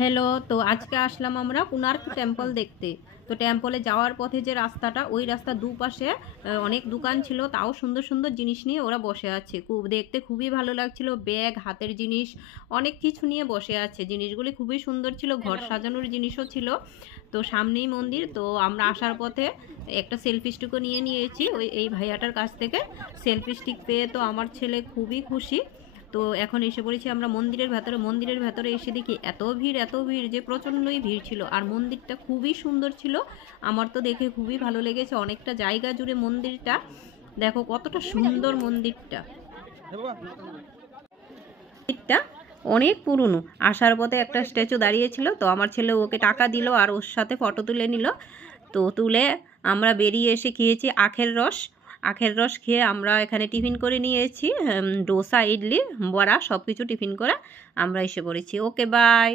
Hello, তো আজকে আসলাম আমরা কোণার্ক টেম্পল দেখতে। তো টেম্পলে যাওয়ার পথে যে রাস্তাটা, ওই রাস্তার দুপাশে অনেক দোকান ছিল, তাও সুন্দর সুন্দর জিনিস নিয়ে ওরা বসে আছে। দেখতে খুবই ভালো লাগছিল। ব্যাগ, হাতের জিনিস, অনেক কিছু নিয়ে বসে আছে। জিনিসগুলি খুবই সুন্দর ছিল, ঘর সাজানোর জিনিসও ছিল। তো সামনেই মন্দির। তো আমরা আসার পথে একটা সেলফি স্টিকও নিয়ে নিয়েছি এই ভাইয়াটার কাছ থেকে। সেলফি স্টিক পেয়ে তো আমার ছেলে খুবই খুশি। তো এখন এসে পড়েছি আমরা মন্দিরের ভেতরে। মন্দিরের ভেতরে এসে দেখি এত ভিড় যে প্রচণ্ডই ভিড় ছিল। আর মন্দিরটা খুবই সুন্দর ছিল, আমার তো দেখে খুবই ভালো লেগেছে। অনেকটা জায়গা জুড়ে মন্দিরটা, দেখো কতটা সুন্দর মন্দিরটা। মন্দিরটা অনেক পুরনো। আসার পথে একটা স্ট্যাচু দাঁড়িয়েছিল, তো আমার ছেলে ওকে টাকা দিল আর ওর সাথে ফটো তুলে নিল। তো তুলে আমরা বেরিয়ে এসে খেয়েছি আখের রস। আখের রস খেয়ে আমরা এখানে টিফিন করে নিয়েছি, ডোসা, ইডলি, বড়া সব কিছু টিফিন করে আমরা এসে পড়েছি। ওকে, বাই।